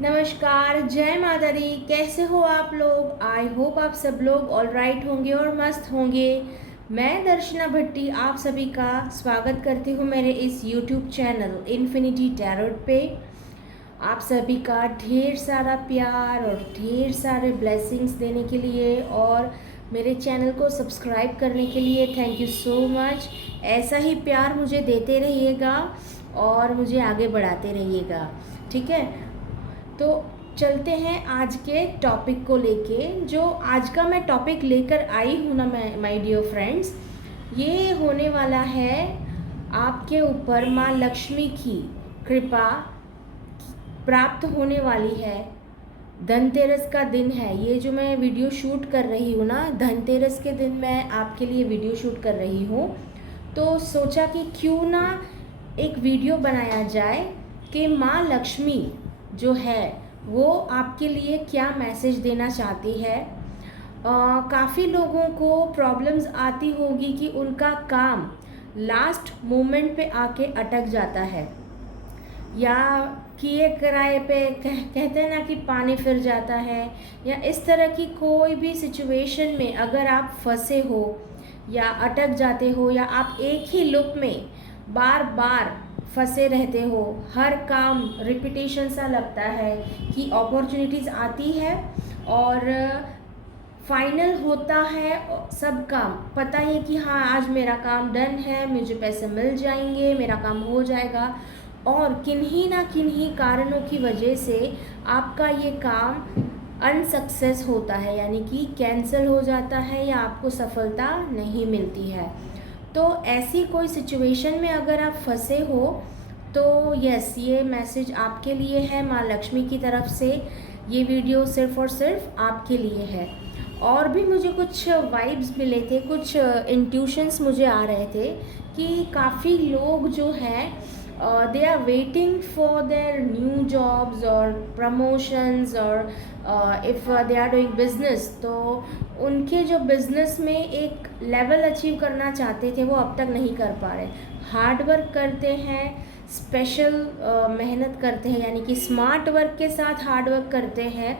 नमस्कार, जय माता दी। कैसे हो आप लोग? आई होप आप सब लोग ऑल राइट होंगे और मस्त होंगे। मैं दर्शना भट्टी आप सभी का स्वागत करती हूँ मेरे इस यूट्यूब चैनल इन्फिनिटी टैरोट पे। आप सभी का ढेर सारा प्यार और ढेर सारे ब्लेसिंग्स देने के लिए और मेरे चैनल को सब्सक्राइब करने के लिए थैंक यू सो मच। ऐसा ही प्यार मुझे देते रहिएगा और मुझे आगे बढ़ाते रहिएगा, ठीक है? तो चलते हैं आज के टॉपिक को लेके। जो आज का मैं टॉपिक लेकर आई हूँ ना माय डियर फ्रेंड्स, ये होने वाला है आपके ऊपर माँ लक्ष्मी की कृपा प्राप्त होने वाली है। धनतेरस का दिन है ये जो मैं वीडियो शूट कर रही हूँ ना, धनतेरस के दिन मैं आपके लिए वीडियो शूट कर रही हूँ। तो सोचा कि क्यों ना एक वीडियो बनाया जाए कि माँ लक्ष्मी जो है वो आपके लिए क्या मैसेज देना चाहती है। काफ़ी लोगों को प्रॉब्लम्स आती होगी कि उनका काम लास्ट मोमेंट पे आके अटक जाता है, या किए किराए पे कहते हैं ना कि पानी फिर जाता है, या इस तरह की कोई भी सिचुएशन में अगर आप फंसे हो या अटक जाते हो, या आप एक ही लूप में बार बार फंसे रहते हो, हर काम रिपीटेशन सा लगता है कि अपॉर्चुनिटीज़ आती है और फाइनल होता है सब काम, पता है कि हाँ आज मेरा काम डन है, मुझे पैसे मिल जाएंगे, मेरा काम हो जाएगा, और किन्हीं ना किन्हीं कारणों की वजह से आपका ये काम अनसक्सेस होता है, यानी कि कैंसिल हो जाता है या आपको सफलता नहीं मिलती है। तो ऐसी कोई सिचुएशन में अगर आप फंसे हो तो यस, ये मैसेज आपके लिए है माँ लक्ष्मी की तरफ से। ये वीडियो सिर्फ़ और सिर्फ आपके लिए है। और भी मुझे कुछ वाइब्स मिले थे, कुछ इंट्यूशंस मुझे आ रहे थे कि काफ़ी लोग जो हैं they are waiting for their new jobs और प्रमोशंस, और if they are doing business तो उनके जो बिजनेस में एक लेवल अचीव करना चाहते थे वो अब तक नहीं कर पा रहे। हार्ड वर्क करते हैं, स्पेशल मेहनत करते हैं, यानी कि स्मार्ट वर्क के साथ हार्ड वर्क करते हैं,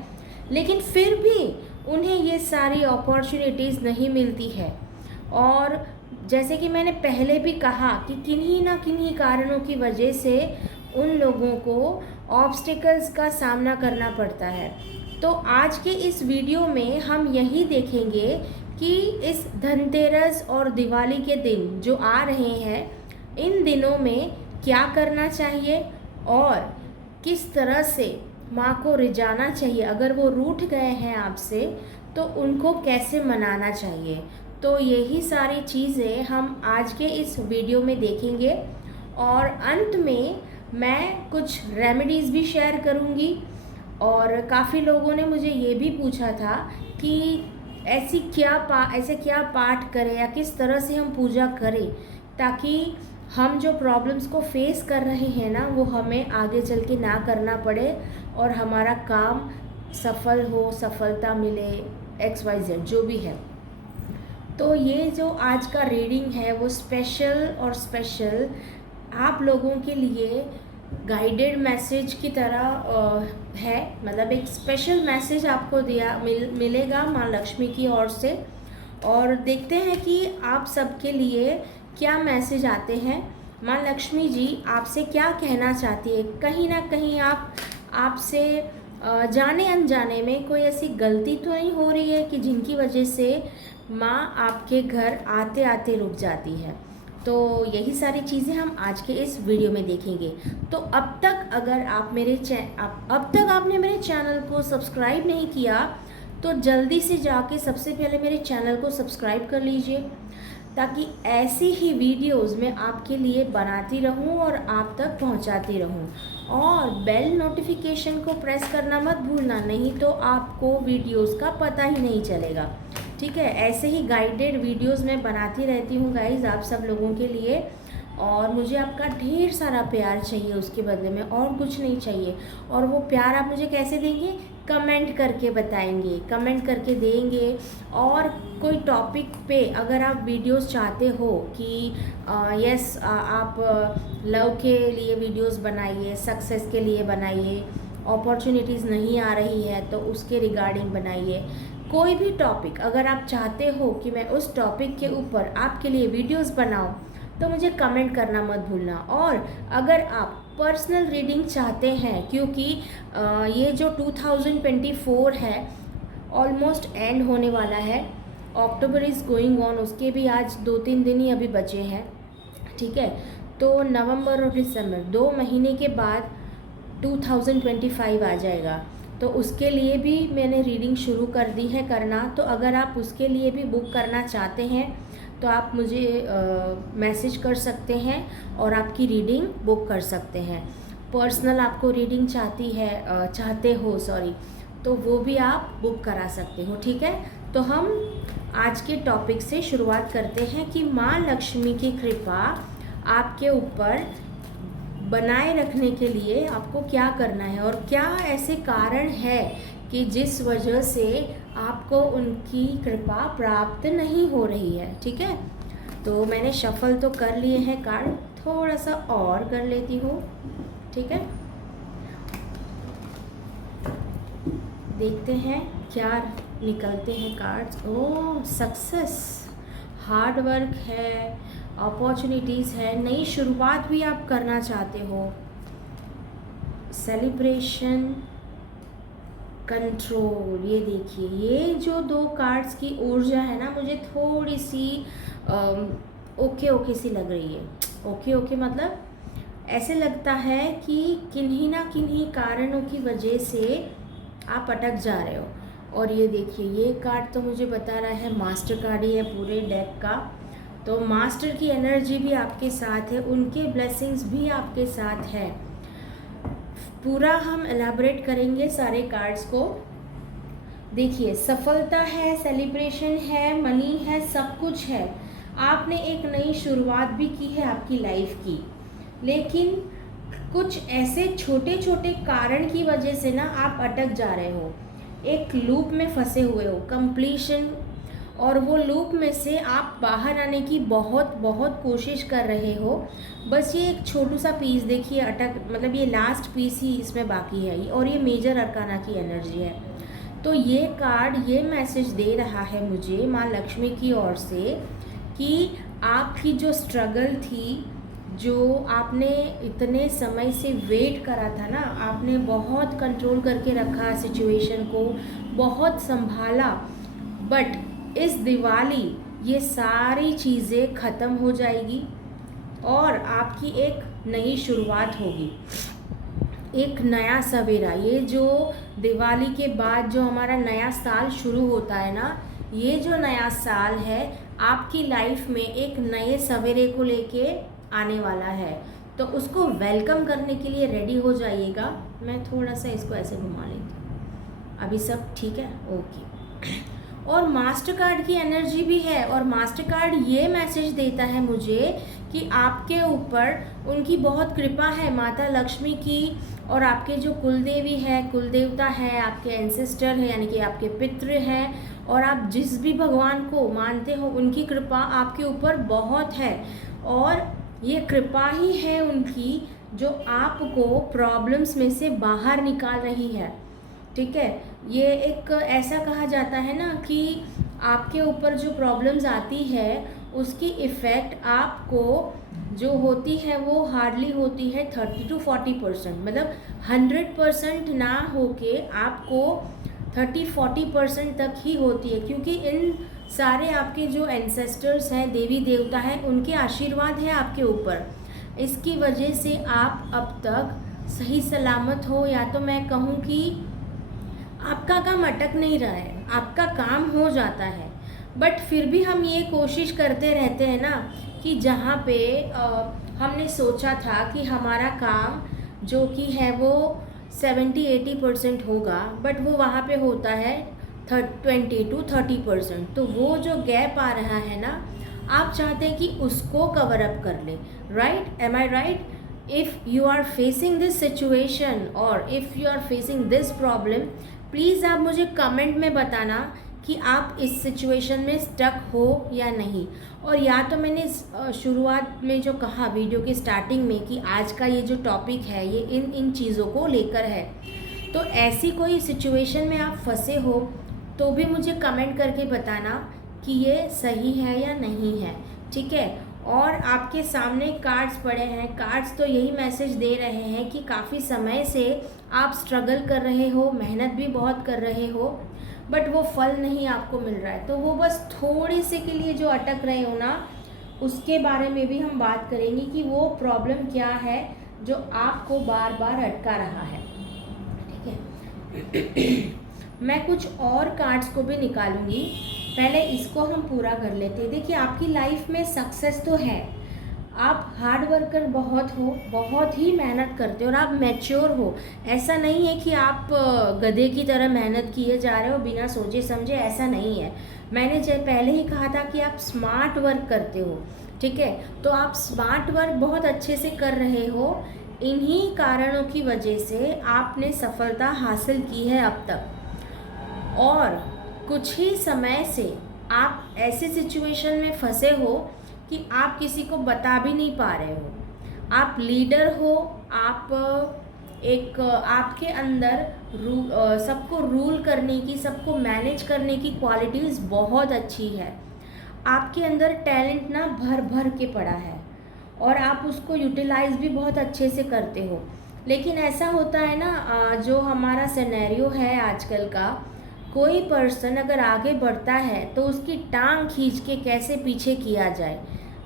लेकिन फिर भी उन्हें ये सारी अपॉर्चुनिटीज़ नहीं मिलती है। और जैसे कि मैंने पहले भी कहा कि किन्हीं ना किन्हीं कारणों की वजह से उन लोगों को ऑब्स्टिकल्स का सामना करना पड़ता है। तो आज के इस वीडियो में हम यही देखेंगे कि इस धनतेरस और दिवाली के दिन जो आ रहे हैं, इन दिनों में क्या करना चाहिए और किस तरह से माँ को रिझाना चाहिए। अगर वो रूठ गए हैं आपसे तो उनको कैसे मनाना चाहिए। तो यही सारी चीज़ें हम आज के इस वीडियो में देखेंगे, और अंत में मैं कुछ रेमेडीज़ भी शेयर करूँगी। और काफ़ी लोगों ने मुझे ये भी पूछा था कि ऐसे क्या पाठ करें या किस तरह से हम पूजा करें ताकि हम जो प्रॉब्लम्स को फेस कर रहे हैं ना वो हमें आगे चल के ना करना पड़े और हमारा काम सफल हो, सफलता मिले, XYZ जो भी है। तो ये जो आज का रीडिंग है वो स्पेशल आप लोगों के लिए गाइडेड मैसेज की तरह है। मतलब एक स्पेशल मैसेज आपको मिलेगा माँ लक्ष्मी की ओर से, और देखते हैं कि आप सबके लिए क्या मैसेज आते हैं। माँ लक्ष्मी जी आपसे क्या कहना चाहती है। कहीं ना कहीं आपसे जाने अनजाने में कोई ऐसी गलती तो नहीं हो रही है कि जिनकी वजह से माँ आपके घर आते आते रुक जाती है। तो यही सारी चीज़ें हम आज के इस वीडियो में देखेंगे। तो अब तक अगर अब तक आपने मेरे चैनल को सब्सक्राइब नहीं किया तो जल्दी से जाके सबसे पहले मेरे चैनल को सब्सक्राइब कर लीजिए, ताकि ऐसी ही वीडियोस मैं आपके लिए बनाती रहूं और आप तक पहुंचाती रहूं। और बेल नोटिफिकेशन को प्रेस करना मत भूलना, नहीं तो आपको वीडियोस का पता ही नहीं चलेगा, ठीक है? ऐसे ही गाइडेड वीडियोस मैं बनाती रहती हूँ गाइज आप सब लोगों के लिए, और मुझे आपका ढेर सारा प्यार चाहिए उसके बदले में, और कुछ नहीं चाहिए। और वो प्यार आप मुझे कैसे देंगे? कमेंट करके बताएंगे, कमेंट करके देंगे। और कोई टॉपिक पे अगर आप वीडियोस चाहते हो कि आप लव के लिए वीडियोस बनाइए, सक्सेस के लिए बनाइए, अपॉर्चुनिटीज़ नहीं आ रही है तो उसके रिगार्डिंग बनाइए। कोई भी टॉपिक अगर आप चाहते हो कि मैं उस टॉपिक के ऊपर आपके लिए वीडियोस बनाऊं तो मुझे कमेंट करना मत भूलना। और अगर आप पर्सनल रीडिंग चाहते हैं, क्योंकि ये जो 2024 है ऑलमोस्ट एंड होने वाला है, अक्टूबर इज़ गोइंग ऑन, उसके भी आज 2-3 दिन ही अभी बचे हैं, ठीक है। तो नवंबर और दिसंबर 2 महीने के बाद 2025 आ जाएगा, तो उसके लिए भी मैंने रीडिंग शुरू कर दी है करना। तो अगर आप उसके लिए भी बुक करना चाहते हैं तो आप मुझे मैसेज कर सकते हैं और आपकी रीडिंग बुक कर सकते हैं। पर्सनल आपको रीडिंग चाहते हो तो वो भी आप बुक करा सकते हो, ठीक है। तो हम आज के टॉपिक से शुरुआत करते हैं कि माँ लक्ष्मी की कृपा आपके ऊपर बनाए रखने के लिए आपको क्या करना है और क्या ऐसे कारण है कि जिस वजह से आपको उनकी कृपा प्राप्त नहीं हो रही है, ठीक है। तो मैंने शफल तो कर लिए हैं कार्ड, थोड़ा सा और कर लेती हूँ, ठीक है। देखते हैं क्या निकलते हैं कार्ड्स। ओह, सक्सेस, हार्ड वर्क है, अपॉर्चुनिटीज़ है, नई शुरुआत भी आप करना चाहते हो, सेलिब्रेशन, कंट्रोल। ये देखिए, ये जो 2 कार्ड्स की ऊर्जा है ना, मुझे थोड़ी सी ओके सी लग रही है। ओके मतलब ऐसे लगता है कि किन्हीं ना किन्हीं कारणों की वजह से आप अटक जा रहे हो। और ये देखिए, ये कार्ड तो मुझे बता रहा है मास्टर कार्ड ही है पूरे डेक का। तो मास्टर की एनर्जी भी आपके साथ है, उनके ब्लेसिंग्स भी आपके साथ है। पूरा हम एलाबोरेट करेंगे सारे कार्ड्स को। देखिए, सफलता है, सेलिब्रेशन है, मनी है, सब कुछ है। आपने एक नई शुरुआत भी की है आपकी लाइफ की, लेकिन कुछ ऐसे छोटे छोटे कारण की वजह से ना आप अटक जा रहे हो, एक लूप में फंसे हुए हो, कंप्लीशन। और वो लूप में से आप बाहर आने की बहुत कोशिश कर रहे हो। बस ये एक छोटू सा पीस देखिए मतलब ये लास्ट पीस ही इसमें बाकी है, और ये मेजर अरकाना की एनर्जी है। तो ये कार्ड ये मैसेज दे रहा है मुझे माँ लक्ष्मी की ओर से कि आपकी जो स्ट्रगल थी, जो आपने इतने समय से वेट करा था ना, आपने बहुत कंट्रोल करके रखा सिचुएशन को, बहुत संभाला, बट इस दिवाली ये सारी चीज़ें ख़त्म हो जाएगी और आपकी एक नई शुरुआत होगी, एक नया सवेरा। ये जो दिवाली के बाद जो हमारा नया साल शुरू होता है ना, ये जो नया साल है आपकी लाइफ में एक नए सवेरे को लेके आने वाला है। तो उसको वेलकम करने के लिए रेडी हो जाइएगा। मैं थोड़ा सा इसको ऐसे घुमा लेती हूँ, अभी सब ठीक है, ओके। और मास्टर कार्ड की एनर्जी भी है, और मास्टर कार्ड ये मैसेज देता है मुझे कि आपके ऊपर उनकी बहुत कृपा है, माता लक्ष्मी की, और आपके जो कुलदेवी है, कुलदेवता है, आपके एंसेस्टर है, यानी कि आपके पितृ हैं, और आप जिस भी भगवान को मानते हो उनकी कृपा आपके ऊपर बहुत है। और ये कृपा ही है उनकी जो आपको प्रॉब्लम्स में से बाहर निकाल रही है, ठीक है। ये एक ऐसा कहा जाता है ना कि आपके ऊपर जो प्रॉब्लम्स आती है उसकी इफ़ेक्ट आपको जो होती है वो हार्डली होती है 30 to 40%, मतलब 100% ना होके आपको 30-40% तक ही होती है, क्योंकि इन सारे आपके जो एंसेस्टर्स हैं, देवी देवता हैं, उनके आशीर्वाद है आपके ऊपर। इसकी वजह से आप अब तक सही सलामत हो, या तो मैं कहूँ कि आपका काम अटक नहीं रहा है, आपका काम हो जाता है, बट फिर भी हम ये कोशिश करते रहते हैं ना कि जहाँ पे हमने सोचा था कि हमारा काम जो कि है वो 70-80% होगा, बट वो वहाँ पे होता है 20 to 30%। तो वो जो गैप आ रहा है ना, आप चाहते हैं कि उसको कवर अप कर ले, right? Am I right? If you are facing this situation और if you are facing this problem, please आप मुझे कमेंट में बताना कि आप इस सिचुएशन में स्टक हो या नहीं। और या तो मैंने शुरुआत में जो कहा वीडियो के स्टार्टिंग में कि आज का ये जो टॉपिक है ये इन चीज़ों को लेकर है, तो ऐसी कोई सिचुएशन में आप फंसे हो तो भी मुझे कमेंट करके बताना कि ये सही है या नहीं है, ठीक है। और आपके सामने कार्ड्स पड़े हैं, कार्ड्स तो यही मैसेज दे रहे हैं कि काफ़ी समय से आप स्ट्रगल कर रहे हो, मेहनत भी बहुत कर रहे हो, बट वो फल नहीं आपको मिल रहा है। तो वो बस थोड़े से के लिए जो अटक रहे हो ना, उसके बारे में भी हम बात करेंगे कि वो प्रॉब्लम क्या है जो आपको बार बार अटका रहा है, ठीक है। मैं कुछ और कार्ड्स को भी निकालूंगी, पहले इसको हम पूरा कर लेते हैं। देखिए, आपकी लाइफ में सक्सेस तो है, आप हार्ड वर्कर बहुत हो, बहुत ही मेहनत करते हो और आप मैच्योर हो। ऐसा नहीं है कि आप गधे की तरह मेहनत किए जा रहे हो बिना सोचे समझे, ऐसा नहीं है। मैंने पहले ही कहा था कि आप स्मार्ट वर्क करते हो, ठीक है। तो आप स्मार्ट वर्क बहुत अच्छे से कर रहे हो, इन्हीं कारणों की वजह से आपने सफलता हासिल की है अब तक। और कुछ ही समय से आप ऐसे सिचुएशन में फंसे हो कि आप किसी को बता भी नहीं पा रहे हो। आप लीडर हो, आप एक आपके अंदर सबको रूल करने की, सबको मैनेज करने की क्वालिटीज़ बहुत अच्छी है। आपके अंदर टैलेंट ना भर भर के पड़ा है और आप उसको यूटिलाइज भी बहुत अच्छे से करते हो। लेकिन ऐसा होता है ना, जो हमारा सिनेरियो है आजकल का, कोई पर्सन अगर आगे बढ़ता है तो उसकी टांग खींच के कैसे पीछे किया जाए,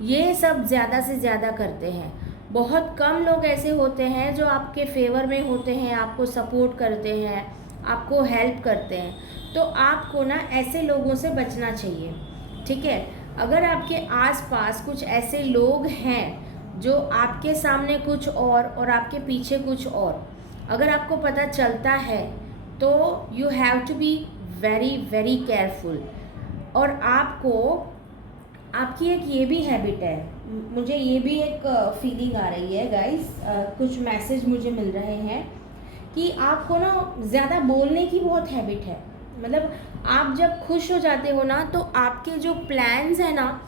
ये सब ज़्यादा से ज़्यादा करते हैं। बहुत कम लोग ऐसे होते हैं जो आपके फेवर में होते हैं, आपको सपोर्ट करते हैं, आपको हेल्प करते हैं। तो आपको ना ऐसे लोगों से बचना चाहिए, ठीक है। अगर आपके आसपास कुछ ऐसे लोग हैं जो आपके सामने कुछ और आपके पीछे कुछ और, अगर आपको पता चलता है तो you have to be very very careful. और आपकी एक ये भी हैबिट है, मुझे ये भी एक फीलिंग आ रही है गाइस, कुछ मैसेज मुझे मिल रहे हैं कि आपको ना ज़्यादा बोलने की बहुत हैबिट है। मतलब आप जब खुश हो जाते हो ना, तो आपके जो प्लान्स हैं ना,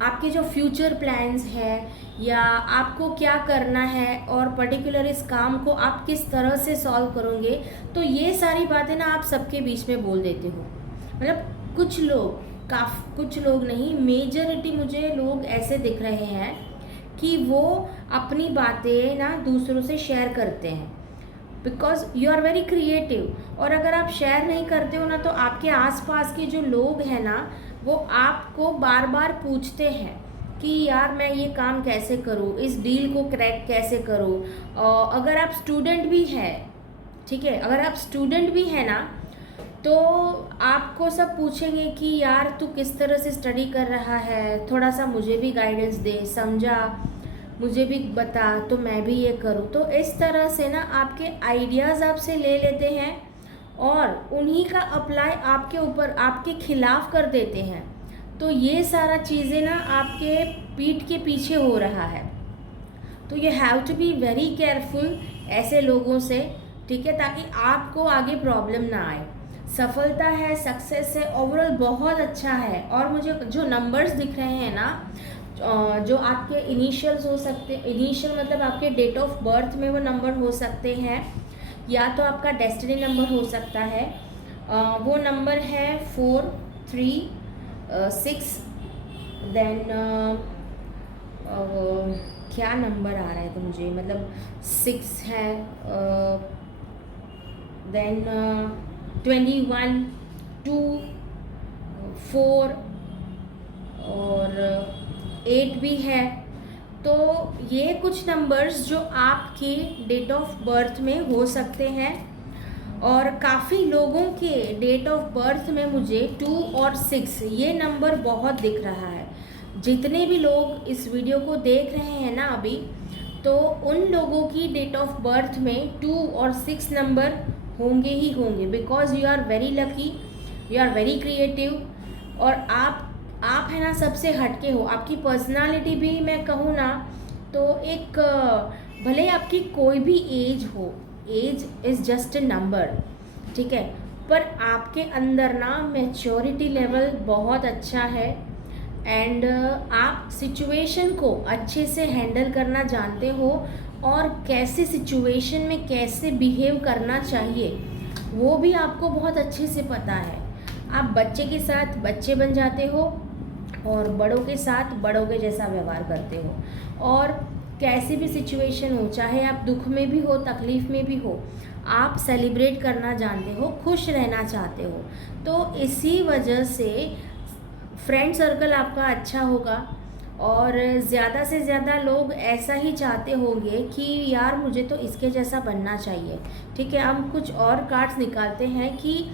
आपके जो फ्यूचर प्लान्स हैं या आपको क्या करना है और पर्टिकुलर इस काम को आप किस तरह से सॉल्व करोगे, तो ये सारी बातें ना आप सबके बीच में बोल देते हो। मतलब कुछ लोग नहीं, मेजॉरिटी मुझे लोग ऐसे दिख रहे हैं कि वो अपनी बातें ना दूसरों से शेयर करते हैं, because you are very creative. और अगर आप शेयर नहीं करते हो ना, तो आपके आसपास के जो लोग हैं ना, वो आपको बार बार पूछते हैं कि यार मैं ये काम कैसे करूँ, इस डील को क्रैक कैसे करूँ। अगर आप स्टूडेंट भी हैं, ठीक है, अगर आप स्टूडेंट भी हैं ना, तो आपको सब पूछेंगे कि यार तू किस तरह से स्टडी कर रहा है, थोड़ा सा मुझे भी गाइडेंस दे, समझा, मुझे भी बता तो मैं भी ये करूँ। तो इस तरह से ना आपके आइडियाज़ आपसे ले लेते हैं और उन्हीं का अप्लाई आपके ऊपर, आपके खिलाफ कर देते हैं। तो ये सारा चीज़ें ना आपके पीठ के पीछे हो रहा है। तो you have to be very careful ऐसे लोगों से, ठीक है, ताकि आपको आगे प्रॉब्लम ना आए। सफलता है, सक्सेस है, ओवरऑल बहुत अच्छा है। और मुझे जो नंबर्स दिख रहे हैं ना, जो आपके इनिशियल्स हो सकते, इनिशियल मतलब आपके डेट ऑफ बर्थ में वो नंबर हो सकते हैं, या तो आपका डेस्टिनी नंबर हो सकता है। वो नंबर है 4, 3, 6, देन क्या नंबर आ रहा है तो मुझे, मतलब 6 है, देन 21, 2, 4 और 8 भी है। तो ये कुछ नंबर्स जो आपके डेट ऑफ बर्थ में हो सकते हैं। और काफ़ी लोगों के डेट ऑफ बर्थ में मुझे 2 और 6 ये नंबर बहुत दिख रहा है। जितने भी लोग इस वीडियो को देख रहे हैं ना अभी, तो उन लोगों की डेट ऑफ बर्थ में 2 और 6 नंबर होंगे ही होंगे, because you are very lucky, you are very creative. और आप है ना सबसे हटके हो। आपकी पर्सनालिटी भी मैं कहूँ ना, तो एक भले आपकी कोई भी एज हो, age is just a number, ठीक है, पर आपके अंदर ना मैच्योरिटी लेवल बहुत अच्छा है। एंड आप सिचुएशन को अच्छे से हैंडल करना जानते हो और कैसे सिचुएशन में कैसे बिहेव करना चाहिए वो भी आपको बहुत अच्छे से पता है। आप बच्चे के साथ बच्चे बन जाते हो और बड़ों के साथ बड़ों के जैसा व्यवहार करते हो, और कैसी भी सिचुएशन हो, चाहे आप दुख में भी हो तकलीफ़ में भी हो, आप सेलिब्रेट करना जानते हो, खुश रहना चाहते हो। तो इसी वजह से फ्रेंड सर्कल आपका अच्छा होगा और ज़्यादा से ज़्यादा लोग ऐसा ही चाहते होंगे कि यार मुझे तो इसके जैसा बनना चाहिए। ठीक है, हम कुछ और कार्ड्स निकालते हैं कि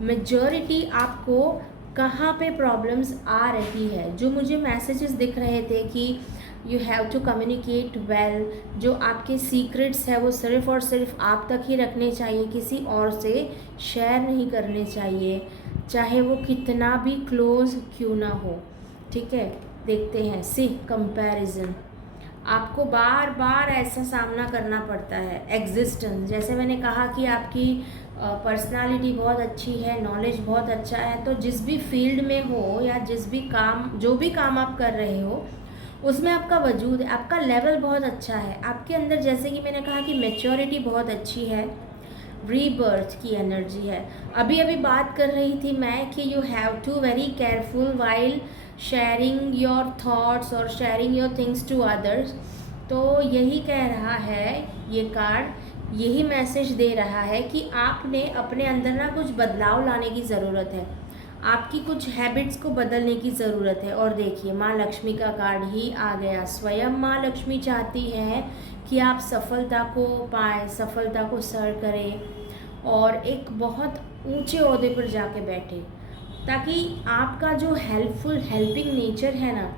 मेजॉरिटी आपको कहाँ पे प्रॉब्लम्स आ रही है। जो मुझे मैसेजेस दिख रहे थे कि you have to communicate well, जो आपके सीक्रेट्स है वो सिर्फ़ और सिर्फ आप तक ही रखने चाहिए, किसी और से शेयर नहीं करने चाहिए, चाहे वो कितना भी क्लोज क्यों ना हो। ठीक है, देखते हैं सी कंपैरिजन। आपको बार बार ऐसा सामना करना पड़ता है एग्जिस्टेंस। जैसे मैंने कहा कि आपकी पर्सनालिटी बहुत अच्छी है, नॉलेज बहुत अच्छा है, तो जिस भी फील्ड में हो या जिस भी काम जो भी काम आप कर रहे हो उसमें आपका वजूद है, आपका लेवल बहुत अच्छा है आपके अंदर। जैसे कि मैंने कहा कि मैच्योरिटी बहुत अच्छी है, रीबर्थ की एनर्जी है। अभी अभी बात कर रही थी मैं कि you have to very careful while sharing your thoughts और sharing your things to others. तो यही कह रहा है ये कार्ड, यही मैसेज दे रहा है कि आपने अपने अंदर ना कुछ बदलाव लाने की ज़रूरत है, आपकी कुछ हैबिट्स को बदलने की ज़रूरत है। और देखिए माँ लक्ष्मी का कार्ड ही आ गया। स्वयं माँ लक्ष्मी चाहती है कि आप सफलता को पाएँ, सफलता को सर करें और एक बहुत ऊंचे ओहदे पर जाके बैठे, ताकि आपका जो हेल्पिंग नेचर है ना,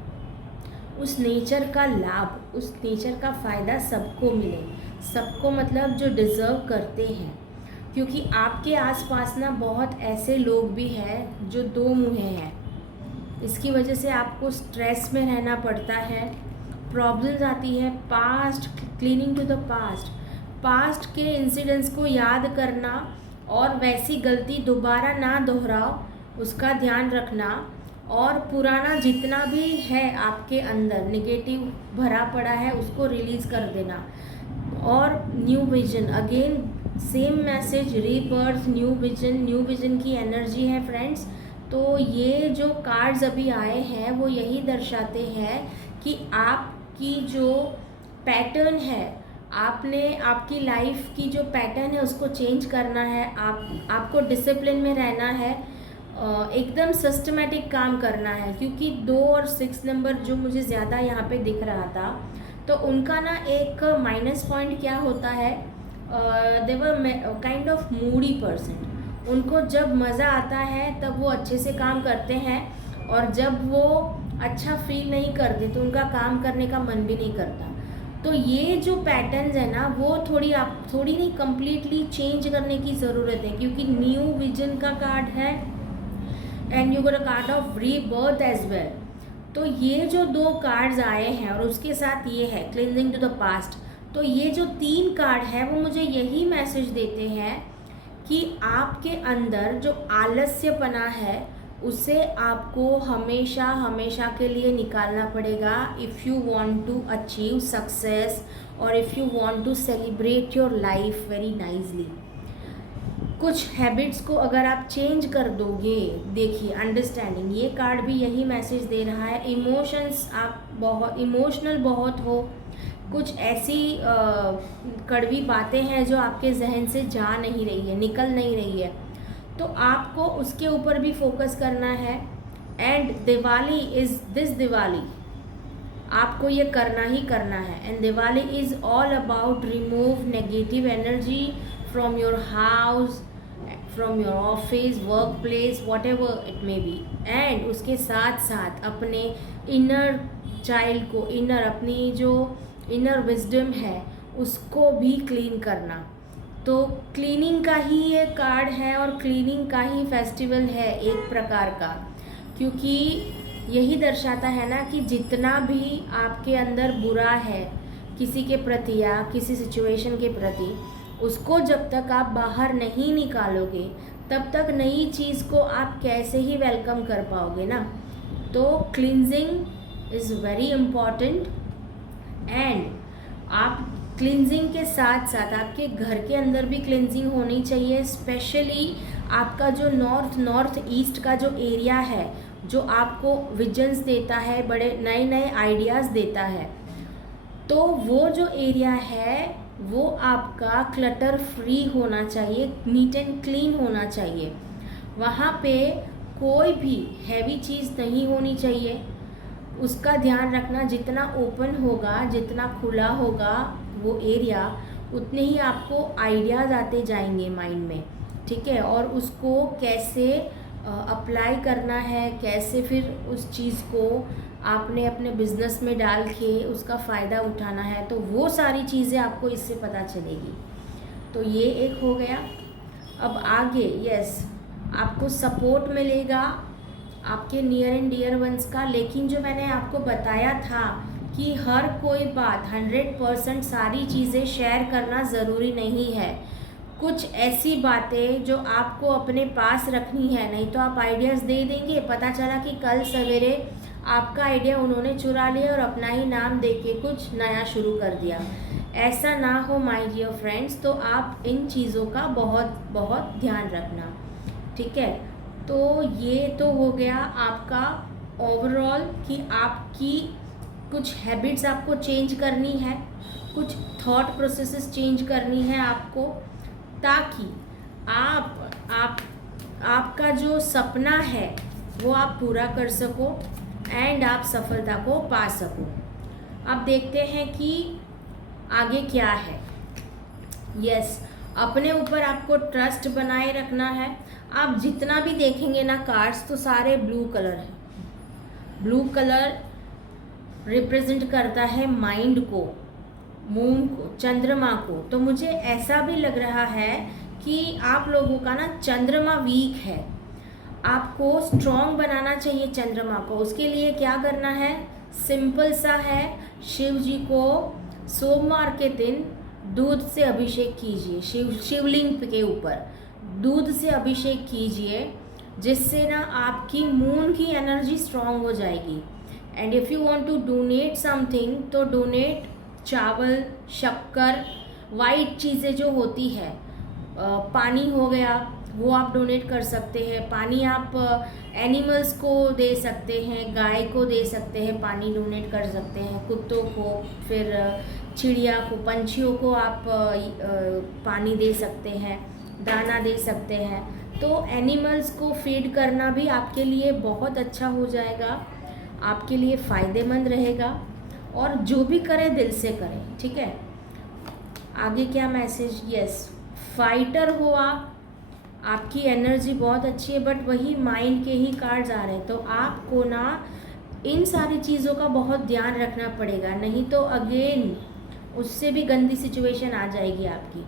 उस नेचर का लाभ, उस नेचर का फ़ायदा सबको मिले। सबको मतलब जो डिज़र्व करते हैं, क्योंकि आपके आसपास ना बहुत ऐसे लोग भी हैं जो दो मुँहे हैं। इसकी वजह से आपको स्ट्रेस में रहना पड़ता है, प्रॉब्लम्स आती है। Past, cleaning to the past, past के इंसिडेंट्स को याद करना और वैसी गलती दोबारा ना दोहराओ उसका ध्यान रखना, और पुराना जितना भी है आपके अंदर नेगेटिव भरा पड़ा है उसको रिलीज़ कर देना। और new vision, again same message, rebirth, new vision की एनर्जी है फ्रेंड्स। तो ये जो कार्ड्स अभी आए हैं वो यही दर्शाते हैं कि आपकी जो पैटर्न है, आपने आपकी लाइफ की जो पैटर्न है उसको चेंज करना है। आपको डिसिप्लिन में रहना है, एकदम सिस्टमेटिक काम करना है। क्योंकि 2 और 6 नंबर जो मुझे ज़्यादा यहाँ पे दिख रहा था, तो उनका ना एक माइनस पॉइंट क्या होता है, they were kind of moody person. उनको जब मज़ा आता है तब वो अच्छे से काम करते हैं, और जब वो अच्छा फील नहीं करते तो उनका काम करने का मन भी नहीं करता। तो ये जो पैटर्न्स है ना वो थोड़ी नहीं कम्प्लीटली चेंज करने की ज़रूरत है, क्योंकि न्यू विजन का कार्ड है and you got a card of rebirth as well. तो ये जो 2 कार्ड्स आए हैं और उसके साथ ये है क्लींजिंग टू द पास्ट, तो ये जो 3 कार्ड है वो मुझे यही मैसेज देते हैं कि आपके अंदर जो आलस्यपना है उसे आपको हमेशा हमेशा के लिए निकालना पड़ेगा, if you want to achieve success और if you want to celebrate your life very nicely. कुछ हैबिट्स को अगर आप चेंज कर दोगे, देखिए अंडरस्टैंडिंग, ये कार्ड भी यही मैसेज दे रहा है। इमोशंस, आप बहुत इमोशनल बहुत हो, कुछ ऐसी कड़वी बातें हैं जो आपके जहन से जा नहीं रही है, निकल नहीं रही है, तो आपको उसके ऊपर भी फोकस करना है। And Diwali is this Diwali आपको ये करना ही करना है। And Diwali is all about remove negative energy from your house, from your office, work place, what ever it may be. And उसके साथ साथ अपने इनर चाइल्ड को, अपनी जो इनर विजडम है उसको भी क्लीन करना। तो क्लीनिंग का ही ये कार्ड है और क्लीनिंग का ही फेस्टिवल है एक प्रकार का, क्योंकि यही दर्शाता है ना कि जितना भी आपके अंदर बुरा है किसी के प्रति या किसी सिचुएशन के प्रति, उसको जब तक आप बाहर नहीं निकालोगे तब तक नई चीज़ को आप कैसे ही वेलकम कर पाओगे ना। तो cleansing is very important. And आप क्लिनजिंग के साथ साथ आपके घर के अंदर भी क्लिनजिंग होनी चाहिए। स्पेशली आपका जो नॉर्थ ईस्ट का जो एरिया है, जो आपको विजन्स देता है, बड़े नए नए आइडियाज़ देता है, तो वो जो एरिया है वो आपका क्लटर फ्री होना चाहिए, नीट एंड क्लीन होना चाहिए। वहाँ पे कोई भी हैवी चीज़ नहीं होनी चाहिए। उसका ध्यान रखना, जितना ओपन होगा, जितना खुला होगा वो एरिया, उतने ही आपको आइडियाज़ आते जाएंगे माइंड में, ठीक है। और उसको कैसे अप्लाई करना है, कैसे फिर उस चीज़ को आपने अपने बिजनेस में डाल के उसका फ़ायदा उठाना है, तो वो सारी चीज़ें आपको इससे पता चलेगी। तो ये एक हो गया। अब आगे आपको सपोर्ट मिलेगा आपके नियर एंड डियर वंस का। लेकिन जो मैंने आपको बताया था कि हर कोई बात 100% सारी चीज़ें शेयर करना ज़रूरी नहीं है। कुछ ऐसी बातें जो आपको अपने पास रखनी है, नहीं तो आप आइडियाज़ दे देंगे, पता चला कि कल सवेरे आपका आइडिया उन्होंने चुरा लिया और अपना ही नाम दे के कुछ नया शुरू कर दिया। ऐसा ना हो माय डियर फ्रेंड्स। तो आप इन चीज़ों का बहुत बहुत ध्यान रखना, ठीक है। तो ये तो हो गया आपका ओवरऑल कि आपकी कुछ हैबिट्स आपको चेंज करनी है, कुछ थॉट प्रोसेसेस चेंज करनी है आपको, ताकि आपका जो सपना है वो आप पूरा कर सको एंड आप सफलता को पा सको। अब देखते हैं कि आगे क्या है। अपने ऊपर आपको ट्रस्ट बनाए रखना है। आप जितना भी देखेंगे ना कार्ड्स, तो सारे ब्लू कलर है। ब्लू कलर रिप्रेजेंट करता है माइंड को, मून को, चंद्रमा को। तो मुझे ऐसा भी लग रहा है कि आप लोगों का ना चंद्रमा वीक है। आपको स्ट्रॉन्ग बनाना चाहिए चंद्रमा को। उसके लिए क्या करना है, सिंपल सा है, शिव जी को सोमवार के दिन दूध से अभिषेक कीजिए। शिवलिंग के ऊपर दूध से अभिषेक कीजिए, जिससे ना आपकी मून की एनर्जी स्ट्रॉन्ग हो जाएगी। And if you want to donate something, तो डोनेट चावल, शक्कर, वाइट चीज़ें जो होती है, पानी हो गया, वो आप डोनेट कर सकते हैं। पानी आप एनिमल्स को दे सकते हैं, गाय को दे सकते हैं, पानी डोनेट कर सकते हैं, कुत्तों को, फिर चिड़िया को, पंछियों को आप पानी दे सकते हैं, दाना दे सकते हैं। तो एनिमल्स को फीड करना भी आपके लिए बहुत अच्छा हो जाएगा, आपके लिए फ़ायदेमंद रहेगा। और जो भी करें दिल से करें, ठीक है। आगे क्या मैसेज, फाइटर हो आप, आपकी एनर्जी बहुत अच्छी है, बट वही माइंड के ही कार्ड्स आ रहे हैं। तो आपको ना इन सारी चीज़ों का बहुत ध्यान रखना पड़ेगा, नहीं तो अगेन उससे भी गंदी सिचुएशन आ जाएगी आपकी।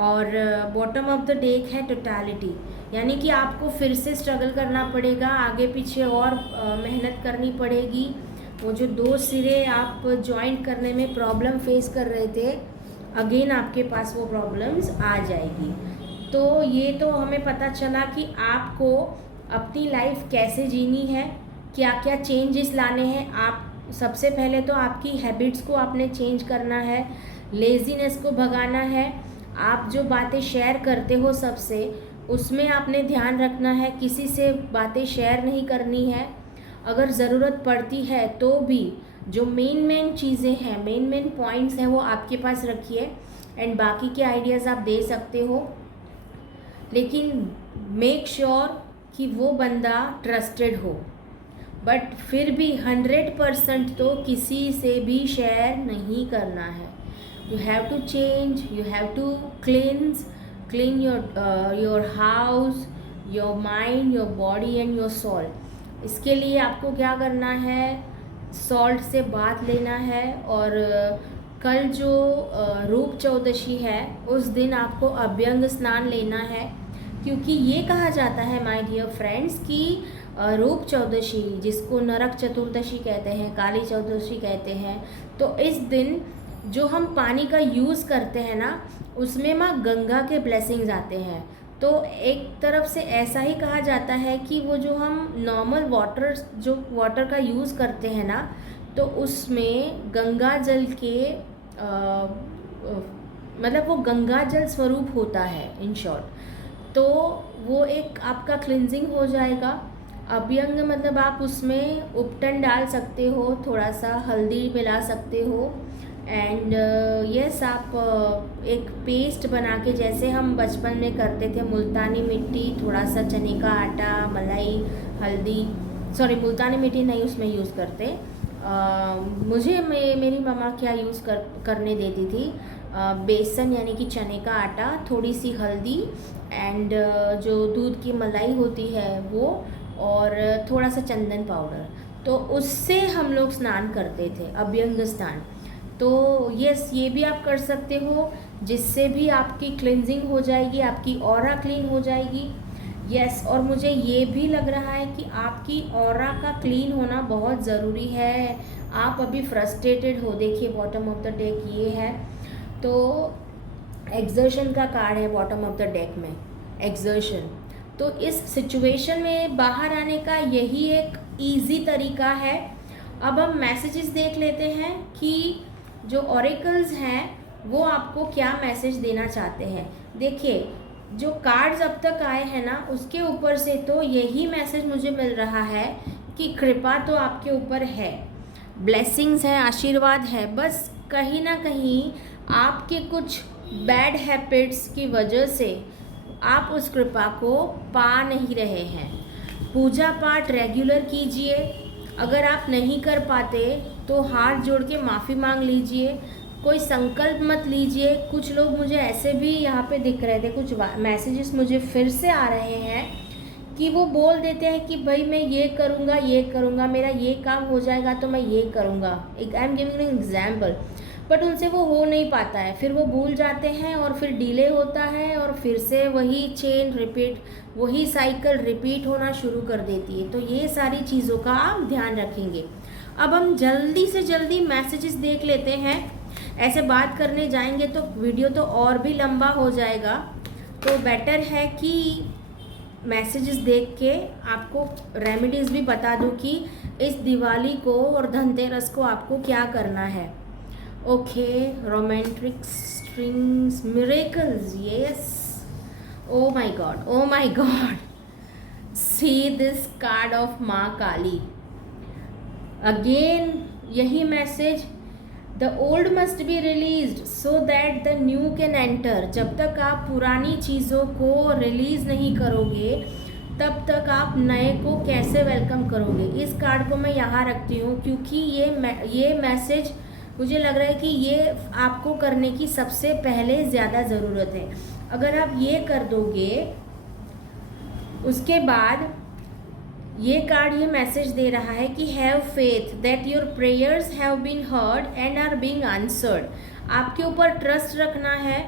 और बॉटम ऑफ द डेक है टोटलिटी, यानी कि आपको फिर से स्ट्रगल करना पड़ेगा, आगे पीछे और मेहनत करनी पड़ेगी। वो जो दो सिरे आप जॉइंट करने में प्रॉब्लम फेस कर रहे थे, अगेन आपके पास वो प्रॉब्लम्स आ जाएगी। तो ये तो हमें पता चला कि आपको अपनी लाइफ कैसे जीनी है, क्या क्या चेंजेस लाने हैं। आप सबसे पहले तो आपकी हैबिट्स को आपने चेंज करना है, लेज़ीनेस को भगाना है। आप जो बातें शेयर करते हो सबसे, उसमें आपने ध्यान रखना है, किसी से बातें शेयर नहीं करनी है। अगर ज़रूरत पड़ती है तो भी जो मेन चीज़ें हैं, मेन पॉइंट्स हैं, वो आपके पास रखिए। एंड बाकी के आइडियाज़ आप दे सकते हो, लेकिन मेक श्योर कि वो बंदा ट्रस्टेड हो। बट फिर भी 100% तो किसी से भी शेयर नहीं करना है। You have to change, you have to clean your house, your mind, your body and your soul. इसके लिए आपको क्या करना है, सॉल्ट से बात लेना है। और कल जो रूप चौदशी है, उस दिन आपको अभ्यंग स्नान लेना है, क्योंकि ये कहा जाता है माय डियर फ्रेंड्स कि रूप चौदशी, जिसको नरक चतुर्दशी कहते हैं, काली चौदशी कहते हैं, तो इस दिन जो हम पानी का यूज़ करते हैं ना, उसमें माँ गंगा के ब्लेसिंग्स आते हैं। तो एक तरफ से ऐसा ही कहा जाता है कि वो जो हम नॉर्मल वाटर का यूज़ करते हैं ना, तो उसमें गंगा जल के मतलब वो गंगा जल स्वरूप होता है इन शॉर्ट। तो वो एक आपका क्लिनजिंग हो जाएगा। अभ्यंग मतलब आप उसमें उपटन डाल सकते हो, थोड़ा सा हल्दी मिला सकते हो, एंड यस आप एक पेस्ट बना के, जैसे हम बचपन में करते थे, मुल्तानी मिट्टी, थोड़ा सा चने का आटा, मलाई, हल्दी, सॉरी मुल्तानी मिट्टी नहीं उसमें यूज़ करते। मुझे मेरी मम्मा क्या यूज़ करने देती थी, बेसन यानी कि चने का आटा, थोड़ी सी हल्दी, एंड जो दूध की मलाई होती है वो, और थोड़ा सा चंदन पाउडर। तो उससे हम लोग स्नान करते थे, अभ्यंग स्नान। तो यस ये भी आप कर सकते हो, जिससे भी आपकी क्लिनजिंग हो जाएगी, आपकी ऑरा क्लीन हो जाएगी। यस और मुझे ये भी लग रहा है कि आपकी ऑरा का क्लीन होना बहुत ज़रूरी है। आप अभी फ्रस्ट्रेटेड हो, देखिए बॉटम ऑफ द डेक ये है, तो एक्सर्शन का कार्ड है बॉटम ऑफ द डेक में, एक्सर्शन। तो इस सिचुएशन में बाहर आने का यही एक इजी तरीका है। अब हम मैसेजेस देख लेते हैं कि जो ऑरेकल्स हैं वो आपको क्या मैसेज देना चाहते हैं। देखिए जो कार्ड्स अब तक आए हैं ना, उसके ऊपर से तो यही मैसेज मुझे मिल रहा है कि कृपा तो आपके ऊपर है, ब्लेसिंग्स हैं, आशीर्वाद है, बस कहीं ना कहीं आपके कुछ बैड हैबिट्स की वजह से आप उस कृपा को पा नहीं रहे हैं। पूजा पाठ रेगुलर कीजिए, अगर आप नहीं कर पाते तो हाथ जोड़ के माफ़ी मांग लीजिए, कोई संकल्प मत लीजिए। कुछ लोग मुझे ऐसे भी यहाँ पे दिख रहे थे, कुछ मैसेजेस मुझे फिर से आ रहे हैं कि वो बोल देते हैं कि भाई मैं ये करूँगा, मेरा ये काम हो जाएगा तो मैं ये करूँगा। एक I am giving an example, but उनसे वो हो नहीं पाता है, फिर वो भूल जाते हैं और फिर डिले होता है और फिर से वही चेन रिपीट, वही साइकिल रिपीट होना शुरू कर देती है। तो ये सारी चीज़ों का आप ध्यान रखेंगे। अब हम जल्दी से जल्दी मैसेजेस देख लेते हैं, ऐसे बात करने जाएंगे तो वीडियो तो और भी लंबा हो जाएगा। तो बेटर है कि मैसेजेस देख के आपको रेमेडीज़ भी बता दूं कि इस दिवाली को और धनतेरस को आपको क्या करना है। Okay, romantic strings, miracles, yes, oh my God, see this card of माँ काली अगेन। यही message, the old must be released so that the new can enter. जब तक आप पुरानी चीज़ों को रिलीज़ नहीं करोगे तब तक आप नए को कैसे वेलकम करोगे। इस कार्ड को मैं यहाँ रखती हूँ क्योंकि ये मैसेज मुझे लग रहा है कि ये आपको करने की सबसे पहले ज़्यादा ज़रूरत है। अगर आप ये कर दोगे, उसके बाद ये कार्ड ये मैसेज दे रहा है कि have faith that your prayers have been heard and are being answered. आपके ऊपर ट्रस्ट रखना है,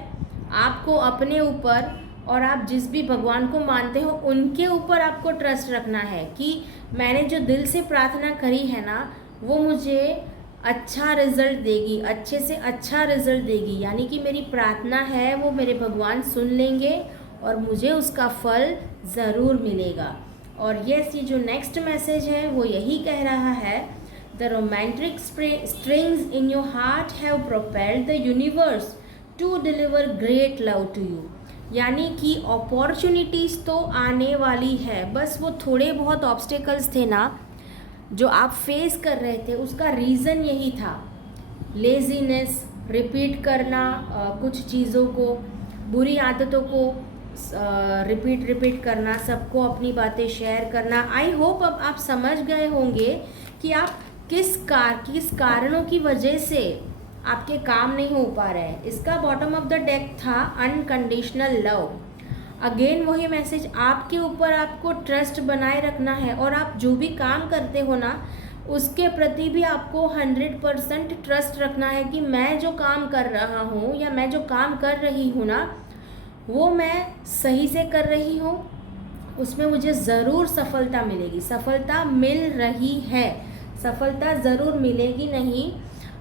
आपको अपने ऊपर, और आप जिस भी भगवान को मानते हो उनके ऊपर आपको ट्रस्ट रखना है कि मैंने जो दिल से प्रार्थना करी है ना, वो मुझे अच्छा रिजल्ट देगी, अच्छे से अच्छा रिजल्ट देगी। यानी कि मेरी प्रार्थना है वो मेरे भगवान सुन लेंगे और मुझे उसका फल ज़रूर मिलेगा। और यस, ये जो नेक्स्ट मैसेज है वो यही कह रहा है, the romantic strings in your heart have propelled the universe to deliver great love to you. यानी कि अपॉर्चुनिटीज़ तो आने वाली है, बस वो थोड़े बहुत ऑब्स्टेकल्स थे ना जो आप फेस कर रहे थे, उसका रीज़न यही था, लेजीनेस, रिपीट करना, कुछ चीज़ों को, बुरी आदतों को रिपीट करना, सबको अपनी बातें शेयर करना। आई होप अब आप समझ गए होंगे कि आप किस कारणों की वजह से आपके काम नहीं हो पा रहे हैं। इसका बॉटम ऑफ द डेक था अनकंडीशनल लव। अगेन वही मैसेज, आपके ऊपर आपको ट्रस्ट बनाए रखना है और आप जो भी काम करते हो ना उसके प्रति भी आपको 100% ट्रस्ट रखना है कि मैं जो काम कर रहा हूँ या मैं जो काम कर रही हूँ ना वो मैं सही से कर रही हूँ, उसमें मुझे ज़रूर सफलता मिलेगी। सफलता मिल रही है, सफलता ज़रूर मिलेगी नहीं।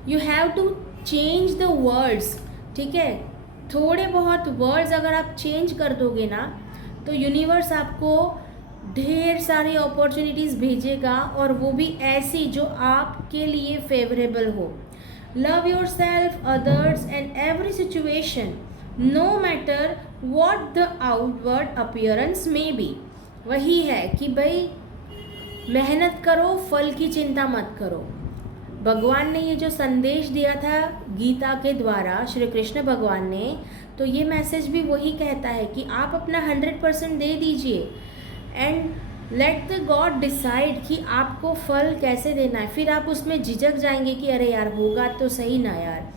You have to change the words, ठीक है, थोड़े बहुत वर्ड्स अगर आप चेंज कर दोगे ना तो यूनिवर्स आपको ढेर सारी अपॉर्चुनिटीज़ भेजेगा और वो भी ऐसी जो आपके लिए फेवरेबल हो। Love yourself, others and every situation, no matter what the outward appearance may be. वही है कि भाई मेहनत करो, फल की चिंता मत करो। भगवान ने ये जो संदेश दिया था गीता के द्वारा, श्री कृष्ण भगवान ने, तो ये मैसेज भी वही कहता है कि आप अपना 100% दे दीजिए and let the God decide कि आपको फल कैसे देना है। फिर आप उसमें झिझक जाएंगे कि अरे यार होगा तो सही ना यार,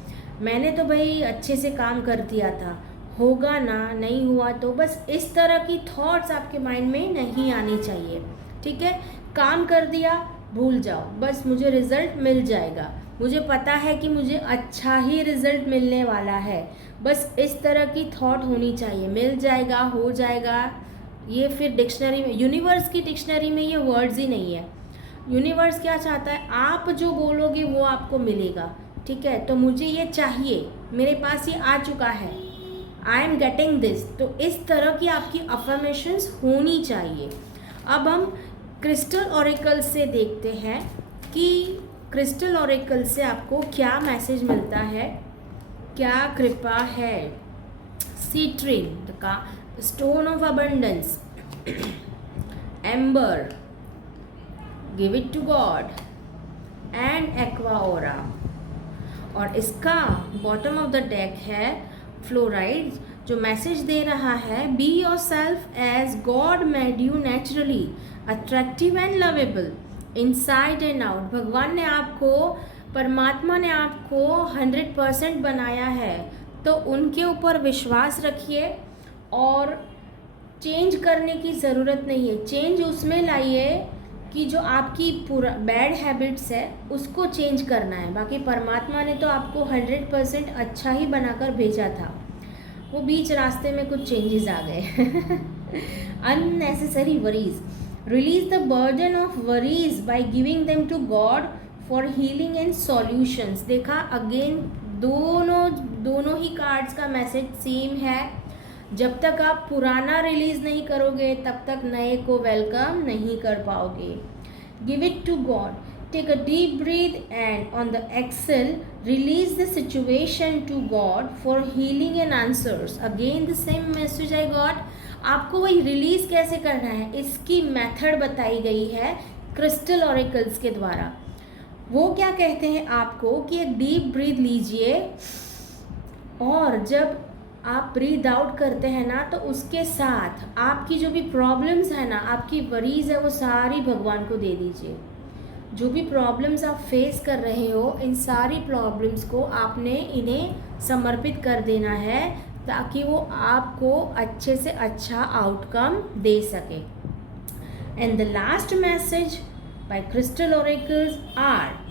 मैंने तो भाई अच्छे से काम कर दिया था, होगा ना, नहीं हुआ तो। बस इस तरह की थॉट्स आपके माइंड में नहीं आनी चाहिए, ठीक है। काम कर दिया, भूल जाओ, बस मुझे रिज़ल्ट मिल जाएगा, मुझे पता है कि मुझे अच्छा ही रिज़ल्ट मिलने वाला है, बस इस तरह की थॉट होनी चाहिए। मिल जाएगा, हो जाएगा, ये फिर डिक्शनरी में, यूनिवर्स की डिक्शनरी में ये वर्ड्स ही नहीं है। यूनिवर्स क्या चाहता है, आप जो बोलोगे वो आपको मिलेगा, ठीक है। तो मुझे ये चाहिए, मेरे पास ये आ चुका है, आई एम गेटिंग दिस। तो इस तरह की आपकी अफर्मेशंस होनी चाहिए। अब हम क्रिस्टल ऑरेकल से देखते हैं कि क्रिस्टल ऑरेकल से आपको क्या मैसेज मिलता है, क्या कृपा है। सीट्रिन का stone of abundance, amber, give it to God and aqua aura. और इसका बॉटम ऑफ द डेक है फ्लोराइड, जो मैसेज दे रहा है, be yourself as God made you naturally attractive and lovable inside and out. भगवान ने आपको, परमात्मा ने आपको 100% बनाया है, तो उनके ऊपर विश्वास रखिए और चेंज करने की ज़रूरत नहीं है। चेंज उसमें लाइए कि जो आपकी पूरा बैड हैबिट्स है उसको चेंज करना है। बाकी परमात्मा ने तो आपको 100% अच्छा ही बनाकर भेजा था, वो बीच रास्ते में कुछ चेंजेस आ गए। Unnecessary worries, release the burden of worries by giving them to God for healing and solutions. देखा अगेन, दोनों ही कार्ड्स का मैसेज सेम है। जब तक आप पुराना रिलीज नहीं करोगे तब तक नए को वेलकम नहीं कर पाओगे। Give it to God, take a deep breath and on the exhale release the situation to God for healing and answers. Again the same message I got. आपको वही रिलीज कैसे करना है, इसकी मेथड बताई गई है क्रिस्टल ऑरेकल्स के द्वारा। वो क्या कहते हैं आपको कि एक डीप ब्रीथ लीजिए और जब आप ब्रीद आउट करते हैं ना, तो उसके साथ आपकी जो भी प्रॉब्लम्स है ना, आपकी वरीज है, वो सारी भगवान को दे दीजिए। जो भी प्रॉब्लम्स आप फेस कर रहे हो, इन सारी प्रॉब्लम्स को आपने इन्हें समर्पित कर देना है ताकि वो आपको अच्छे से अच्छा आउटकम दे सके। And the last message by crystal oracles are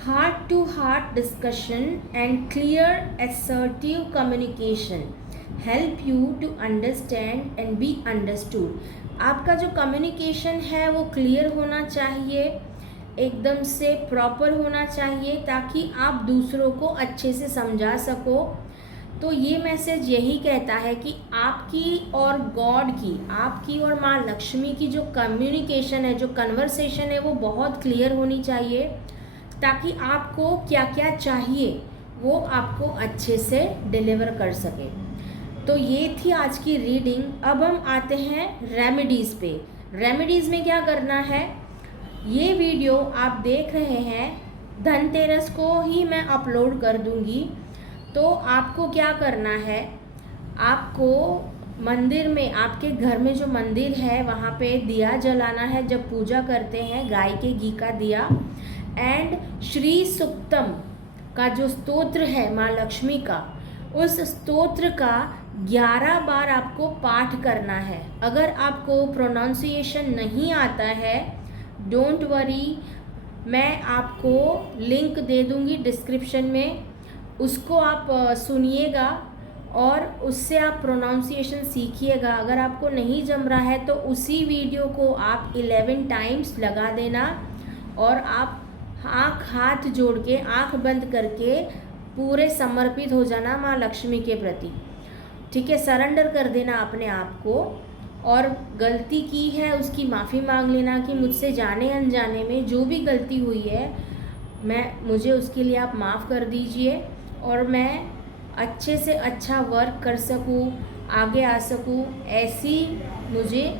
heart to heart discussion and clear assertive communication help you to understand and be understood। आपका जो कम्युनिकेशन है वो क्लियर होना चाहिए, एकदम से प्रॉपर होना चाहिए ताकि आप दूसरों को अच्छे से समझा सको। तो ये मैसेज यही कहता है कि आपकी और गॉड की, आपकी और माँ लक्ष्मी की जो कम्युनिकेशन है, जो कन्वर्सेशन है, वो बहुत क्लियर होनी चाहिए ताकि आपको क्या क्या चाहिए वो आपको अच्छे से डिलीवर कर सके। तो ये थी आज की रीडिंग। अब हम आते हैं रेमेडीज़ पे। रेमेडीज़ में क्या करना है, ये वीडियो आप देख रहे हैं, धनतेरस को ही मैं अपलोड कर दूंगी। तो आपको क्या करना है, आपको मंदिर में, आपके घर में जो मंदिर है वहाँ पे दिया जलाना है जब पूजा करते हैं, गाय के घी का दिया। एंड श्री सुक्तम का जो स्तोत्र है माँ लक्ष्मी का, उस स्तोत्र का 11 बार आपको पाठ करना है। अगर आपको प्रोनाउंसिएशन नहीं आता है, डोंट वरी, मैं आपको लिंक दे दूंगी डिस्क्रिप्शन में, उसको आप सुनिएगा और उससे आप प्रोनाउंसिएशन सीखिएगा। अगर आपको नहीं जम रहा है तो उसी वीडियो को आप 11 टाइम्स लगा देना और आप हाथ जोड़ के, आँख बंद करके पूरे समर्पित हो जाना माँ लक्ष्मी के प्रति, ठीक है। सरेंडर कर देना अपने आप को और गलती की है उसकी माफ़ी मांग लेना कि मुझसे जाने अनजाने में जो भी गलती हुई है मुझे उसके लिए आप माफ़ कर दीजिए और मैं अच्छे से अच्छा वर्क कर सकूं, आगे आ सकूं,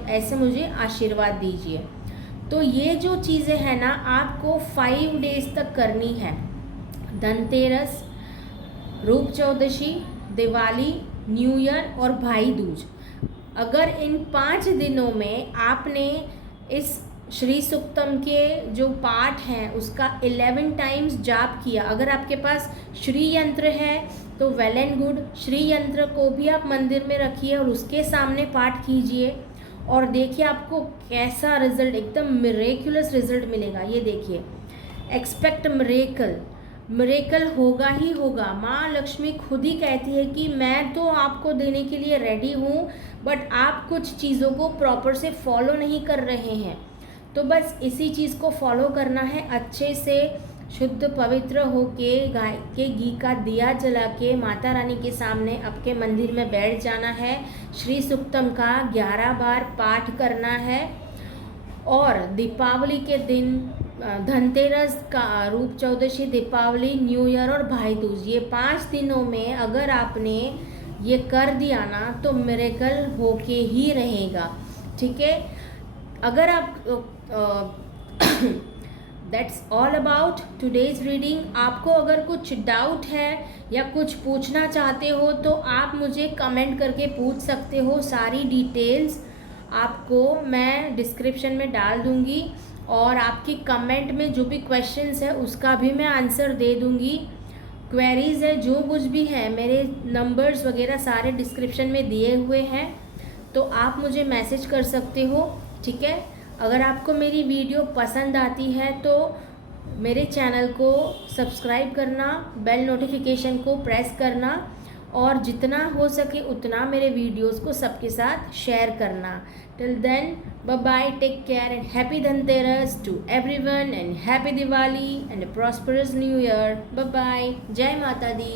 ऐसे मुझे आशीर्वाद दीजिए। तो ये जो चीज़ें हैं ना, आपको 5 डेज़ तक करनी है। धनतेरस, रूप चौदशी, दिवाली, न्यू ईयर और भाई दूज। अगर इन 5 दिनों में आपने इस श्री सुक्तम के जो पाठ हैं उसका 11 टाइम्स जाप किया, अगर आपके पास श्री यंत्र है तो वेल एंड गुड, श्री यंत्र को भी आप मंदिर में रखिए और उसके सामने पाठ कीजिए और देखिए आपको कैसा रिजल्ट, एकदम मिरेक्युलस रिजल्ट मिलेगा। ये देखिए, एक्सपेक्ट मिरेकल, मिरेकल होगा ही होगा। माँ लक्ष्मी खुद ही कहती है कि मैं तो आपको देने के लिए रेडी हूँ, बट आप कुछ चीज़ों को प्रॉपर से फॉलो नहीं कर रहे हैं। तो बस इसी चीज़ को फॉलो करना है, अच्छे से शुद्ध पवित्र होके गाय के घी का दिया जला के माता रानी के सामने आपके मंदिर में बैठ जाना है। श्री सुक्तम का 11 बार पाठ करना है और दीपावली के दिन, धनतेरस का, रूप चौदशी, दीपावली, न्यू ईयर और भाई दूज, ये 5 दिनों में अगर आपने ये कर दिया ना तो मिरेकल होके ही रहेगा। ठीक है, अगर आप that's all about today's reading. आपको अगर कुछ डाउट है या कुछ पूछना चाहते हो तो आप मुझे कमेंट करके पूछ सकते हो। सारी डिटेल्स आपको मैं डिस्क्रिप्शन में डाल दूंगी और आपकी कमेंट में जो भी क्वेश्चंस है उसका भी मैं आंसर दे दूंगी। क्वेरीज़ है, जो कुछ भी है, मेरे नंबर्स वगैरह सारे डिस्क्रिप्शन में दिए हुए हैं, तो आप मुझे मैसेज कर सकते हो। ठीक है, अगर आपको मेरी वीडियो पसंद आती है तो मेरे चैनल को सब्सक्राइब करना, बेल नोटिफिकेशन को प्रेस करना और जितना हो सके उतना मेरे वीडियोस को सबके साथ शेयर करना। Till then, bye bye, take care and happy Dhanteras to everyone and happy Diwali and a prosperous new year. Bye bye, जय माता दी।